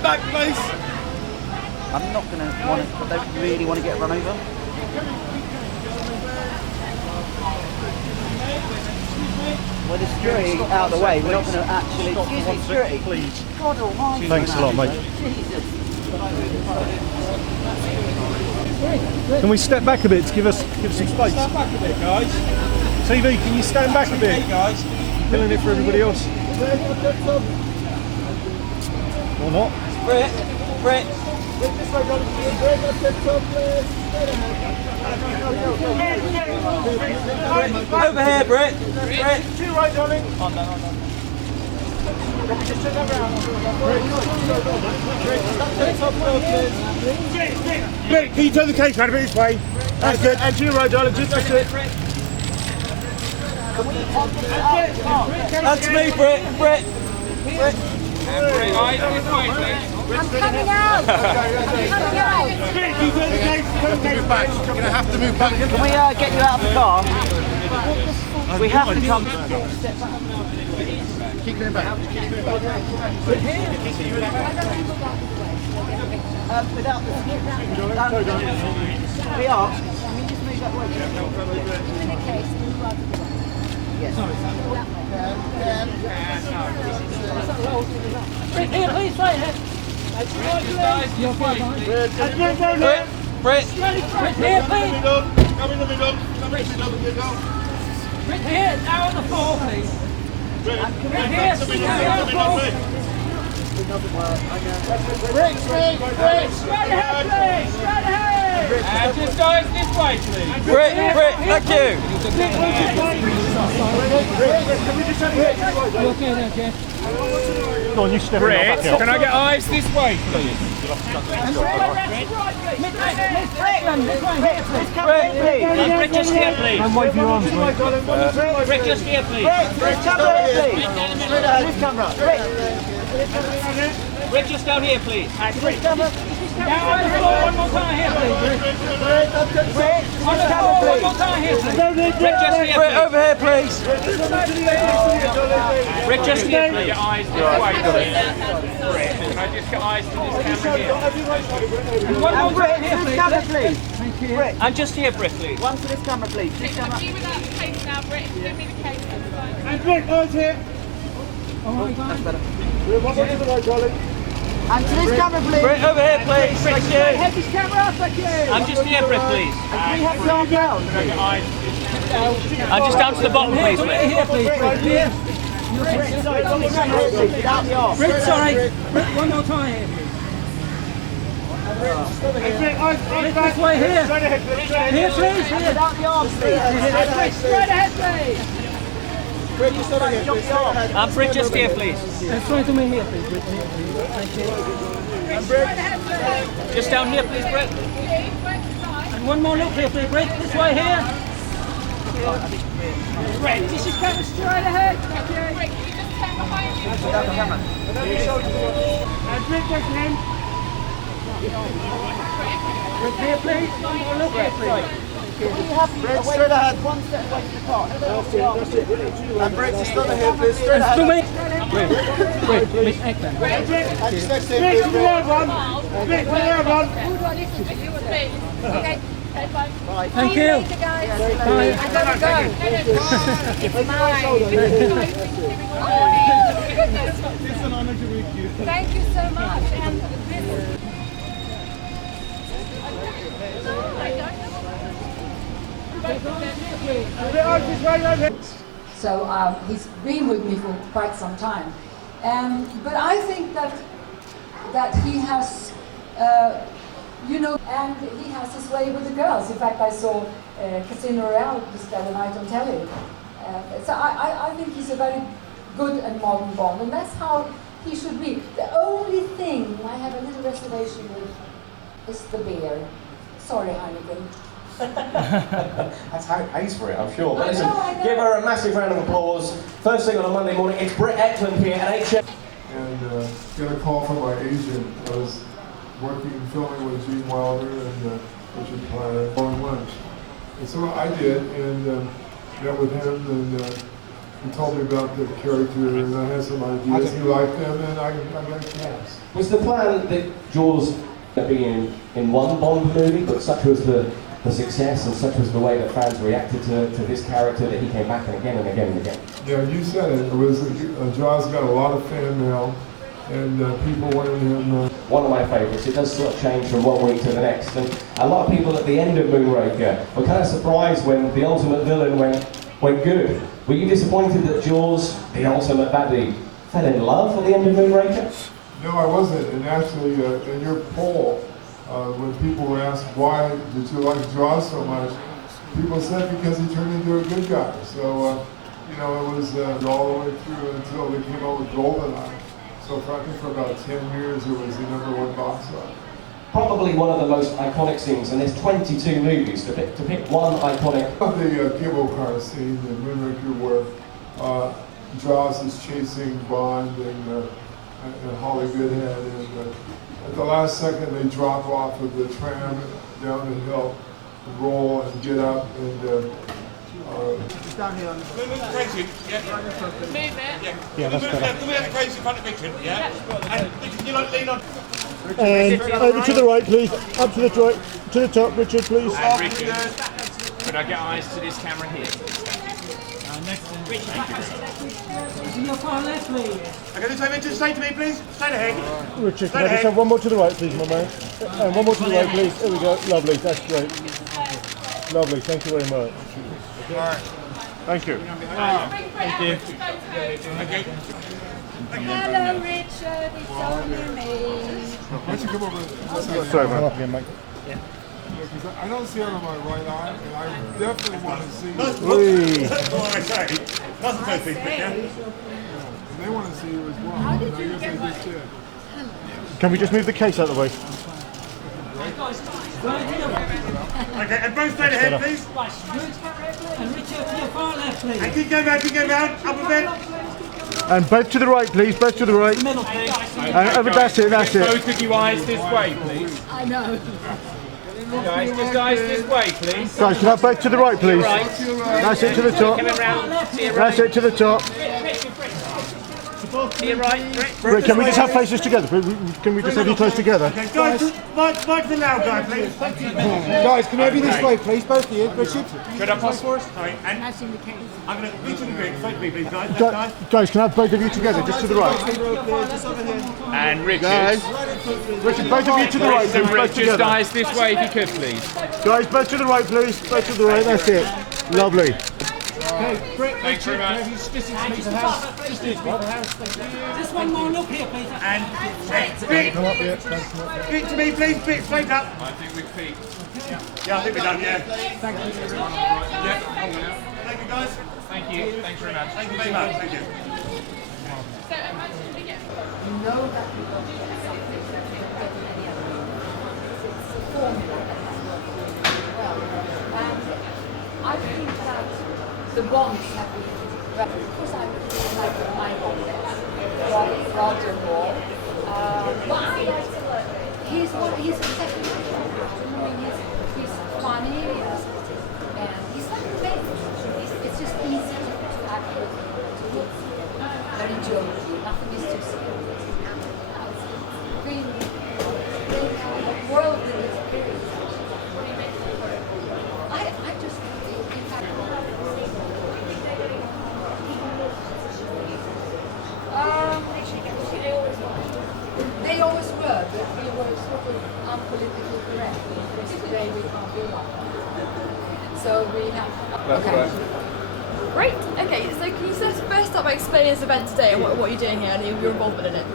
stand back, please. I'm not going to want to, I don't really want to get run over. Well, the security out of the way, we're not going to actually... Excuse me, security. Please. God almighty. Thanks a lot, mate. Jesus. Can we step back a bit to give some space? Stand back a bit, guys. TV, can you stand back a bit? Okay, guys. Killing it for everybody else. Or not? Britt. Over here, Britt. To your right, darling. On. Britt, can you turn the case around a bit this way? That's good. And to your right, darling. Just that's it. That's me, Britt. I'm coming out! I'm coming out! Move back. You're going to have to move back. Can we get you out of the car? We have to come. Keep going back. Without the... we are. Can we just move that way? Yes. Here, please, right ahead. Britt. Here, please. Come in the middle. Britt, here, now on the floor, please. Britt, here, now on the floor. Britt, straight ahead, please, straight ahead. Just guys this way, please. Britt, thank you. You okay there, Jeff? Go on, you step Britt, can I get eyes this way, please? Britt, just here, please. And wave your arms, mate. Britt, just here, please. Britt, come here, please. This camera. Britt, just down here, please. Britt, camera. Now on the floor one more time here, please. Britt, On the floor one more time here, please. Britt, just here, Britt, over here, please. Britt, just here, please. Get eyes this way, please. Britt, can I just get eyes to this camera here? One more Britt, time here, this please. camera, please. Thank you. Britt, and just here, Britt, please. One for this camera, please. This camera. You without the case now, Britt. Give me the case. That's fine. And Britt, eyes here. Oh my God. That's better. One more to the right, darling. And to this camera, please. Britt, over here, please. Thank you. Head this camera up, thank you. And just here, Britt, please. And can we have the arm down? And just down to the bottom, please, Britt. Here, please. Here. Without the arm. Britt, sorry. Britt, one more time here, please. This way here. Here, please. Here. Without the arms, please. Straight ahead, please. Britt, just drop the arm. And Britt, just here, please. Straight to me here, please. Britt. Thank you. Just down here, please, Britt. And one more look here, please. Britt, this way here. Britt, this is coming straight ahead. Thank you. Britt, can you just stand behind me? Without the camera. And Britt, this hand. Britt, here, please. One more look here, please. Can we have Britt, straight ahead. one step away from the car? That's it. And Britt, just on the hip, please. Straight To ahead. me. Britt, Miss Ekland. And just next to him, please. Hold on, listen, you and me. Okay, bye. Thank you. See you later, guys. Bye. I gotta go. It's mine. It's an honor to meet you. Thank you so much. And this So he's been with me for quite some time, but I think that he has, and he has his way with the girls. In fact, I saw Casino Royale just the other night on telly. So I think he's a very good and modern Bond, and that's how he should be. The only thing I have a little reservation with is the beer. Sorry, Heineken. That's how it pays for it, I'm sure. But I listen, know. give her a massive round of applause. First thing on a Monday morning, it's Britt Ekland here at HM. And got a call from my agent. I was filming with Gene Wilder and Richard Kiel on lunch. And so I did, and met with him, and he told me about the character, and I had some ideas. He liked them, and I got a cast. Was the plan that Jaws would be in one Bond movie, but such was the success and such was the way that fans reacted to this character that he came back and again and again and again? Yeah, you said it. It was Jaws got a lot of fan mail, and people wanted him. One of my favourites. It does sort of change from one week to the next, and a lot of people at the end of Moonraker were kind of surprised when the ultimate villain went good. Were you disappointed that Jaws, the ultimate baddie, fell in love at the end of Moonraker? No, I wasn't. And actually, in your poll, when people were asked why did you like Jaws so much, people said because he turned into a good guy. So, you know, it was all the way through until they came out with GoldenEye. So I think for about 10 years, it was the #1 box office. Probably one of the most iconic scenes, and there's 22 movies to pick one iconic. The cable car scene in Moonraker where Jaws is chasing Bond and Holly Goodhead, and at the last second they drop off of the tram down the hill, and roll and get up, and It's down here on the crazy. Yeah. Move it. Yeah, that's better. Can we have the crazy in front of Richard? Yeah. And Richard, you like lean on. And over to the right, please. Up to the right, to the top, Richard, please. And Richard, could I get eyes to this camera here? In your far left, please. Okay, this way, Richard. Stay to me, please. Stay ahead. Richard, can I just have one more to the right, please, my man? And one more to the right, please. There we go. Lovely. That's great. Lovely. Thank you very much. Thank you. Thank you. Okay. Hello, Richard. It's only me. why don't you come over? Sorry, man. Because I don't see it on my right eye, and I definitely want to see you. They want to see you as well. How did and you I guess get they just did. Can we just move the case out of the way? Okay, and both straight ahead, please. And Richard, to your far left, please. And keep going round, up a bit. And both to the right, please. Both to the right. Middle, please. That's it. That's it. Both of you eyes this way, please. I know. Guys, just eyes this way, please. Guys, can I have both to the right, please? Right. That's it to the top. Coming round to your That's right. it to the top. To your right. Rick, can we just have faces together? Can we just have you close together? Guys, Mike the loud guy, please. Guys, can I be this way, please? Both of you, Richard. Could I pass for us? Sorry, and I'm going to Richard and Rick, straight to me, please, guys. Guys, can I have both of you together, just to the right? And Richard. Guys, Richard, both of you to the right, So please. Both Richard, together. eyes this way if you could, please. Guys, both to the right, please. Both to the right. That's it. Lovely. Thanks very much. Just one more look here, please. And Rick, Rick to me, please. Rick, straight up. I think we're feet. Yeah, I think we're done. Yeah. Thank you. Yeah. Thank you, guys. Thank you. Thanks very much. Thank you very much. Thank you. So imagine we get. You know that you've got to do something that you don't get in any other movie. It's a formula that has worked really well. And I think that the Bonds have been, well, because I really like my Bond, Roger Moore. He's exactly like that. I mean, he's funny, and he's like fake. It's just easy to act with, to look very jokey. Nothing is too serious. Really, the world in this period. I just think, in fact, they always were, but we were sort of unpolitically correct. Because today we can't be like that. So we have. Okay. Great. Okay, so can you first start by explaining this event today and what you're doing here and your involvement in it?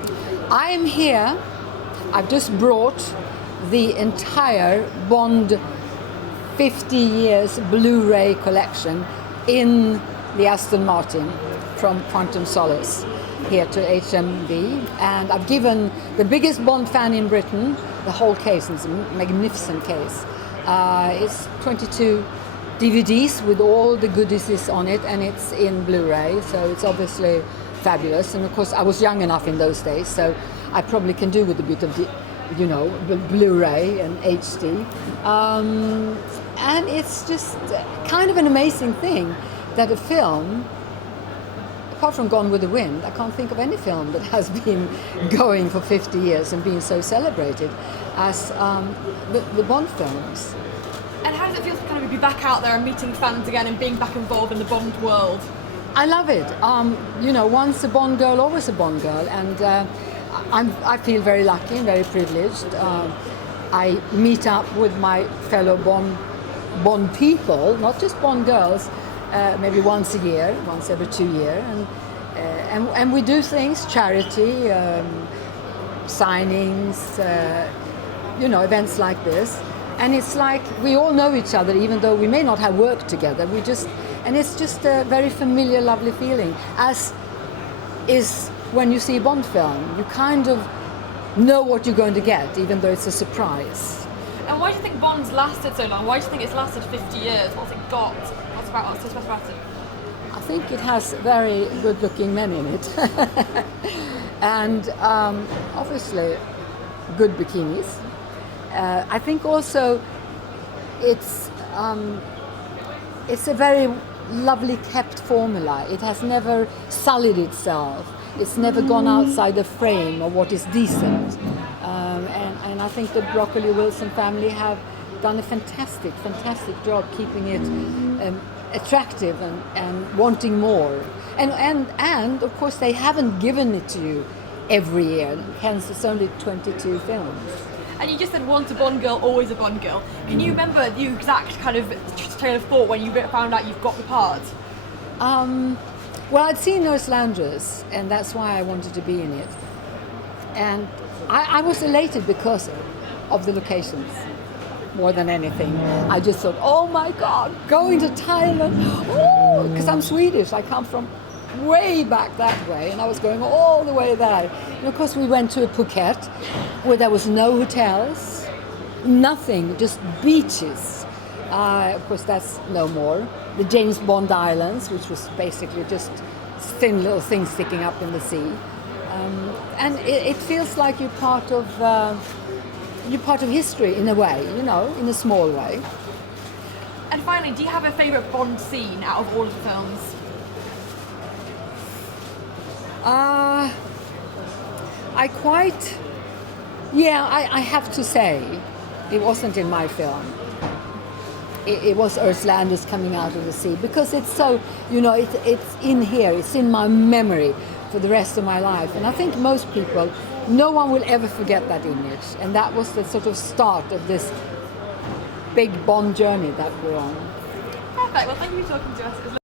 I am here. I've just brought the entire Bond 50 years Blu-ray collection in the Aston Martin from Quantum Solace here to HMV, and I've given the biggest Bond fan in Britain the whole case. It's a magnificent case. It's 22 DVDs with all the goodies on it, and it's in Blu-ray, so it's obviously fabulous. And of course, I was young enough in those days, so I probably can do with a bit of, Blu-ray and HD. And it's just kind of an amazing thing that a film apart from Gone with the Wind, I can't think of any film that has been going for 50 years and been so celebrated as the Bond films. And how does it feel to kind of be back out there and meeting fans again and being back involved in the Bond world? I love it. You know, once a Bond girl, always a Bond girl, and I feel very lucky and very privileged. I meet up with my fellow Bond people, not just Bond girls, maybe once a year, once every 2 years, and we do things, charity, signings, you know, events like this. And it's like we all know each other, even though we may not have worked together. And it's just a very familiar, lovely feeling, as is when you see a Bond film. You kind of know what you're going to get, even though it's a surprise. And why do you think Bond's lasted so long? Why do you think it's lasted 50 years? What's it got? What's so special about it? I think it has very good-looking men in it. And obviously good bikinis. I think also it's a very lovely kept formula. It has never sullied itself. It's never gone outside the frame of what is decent. And I think the Broccoli Wilson family have done a fantastic job keeping it attractive and wanting more. And of course they haven't given it to you every year, hence it's only 22 films. And you just said once a Bond girl, always a Bond girl. Can you remember the exact kind of train of thought when you found out you've got the part? Well, I'd seen Nurse Landers, and that's why I wanted to be in it. And I was elated because of the locations, more than anything. I just thought, oh my God, going to Thailand, because I'm Swedish, I come from way back that way, and I was going all the way there. And of course we went to Phuket, where there was no hotels, nothing, just beaches. Of course that's no more. The James Bond Islands, which was basically just thin little things sticking up in the sea. And it feels like you're part of history in a way, you know, in a small way. And finally, do you have a favourite Bond scene out of all of the films? I have to say, it wasn't in my film. It was Urs Landers coming out of the sea, because it's so, you know, it's in here, it's in my memory for the rest of my life. And I think most people, no one will ever forget that image. And that was the sort of start of this big Bond journey that we're on. Perfect, well thank you for talking to us.